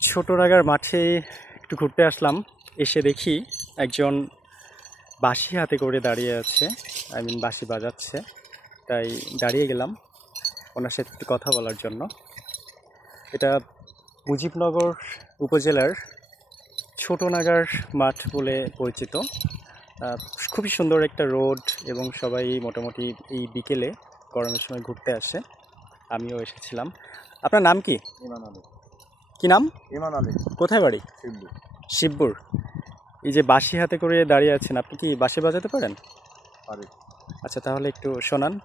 ছোটনাগার মাঠে একটু ঘুরতে আসলাম। এসে দেখি একজন বাঁশি হাতে করে দাঁড়িয়ে আছে, বাঁশি বাজাচ্ছে। তাই দাঁড়িয়ে গেলাম ওনার সাথে একটু কথা বলার জন্য। এটা মুজিবনগর উপজেলার ছোটনাগার মাঠ বলে পরিচিত। আহ, খুবই সুন্দর একটা রোড এবং সবাই মোটামুটি এই বিকেলে গরমের সময় ঘুরতে আসে। আমিও এসেছিলাম। আপনার নাম কি? ইমান আলী। কি নাম? ইমান আলী। কোথায় বাড়ি? শিবলু। শিবপুর। এই যে বাঁশি হাতে করে দাঁড়িয়ে আছেন, আপনি কি বাঁশি বাজাতে পারেন? পারি। আচ্ছা, তাহলে একটু শোনান।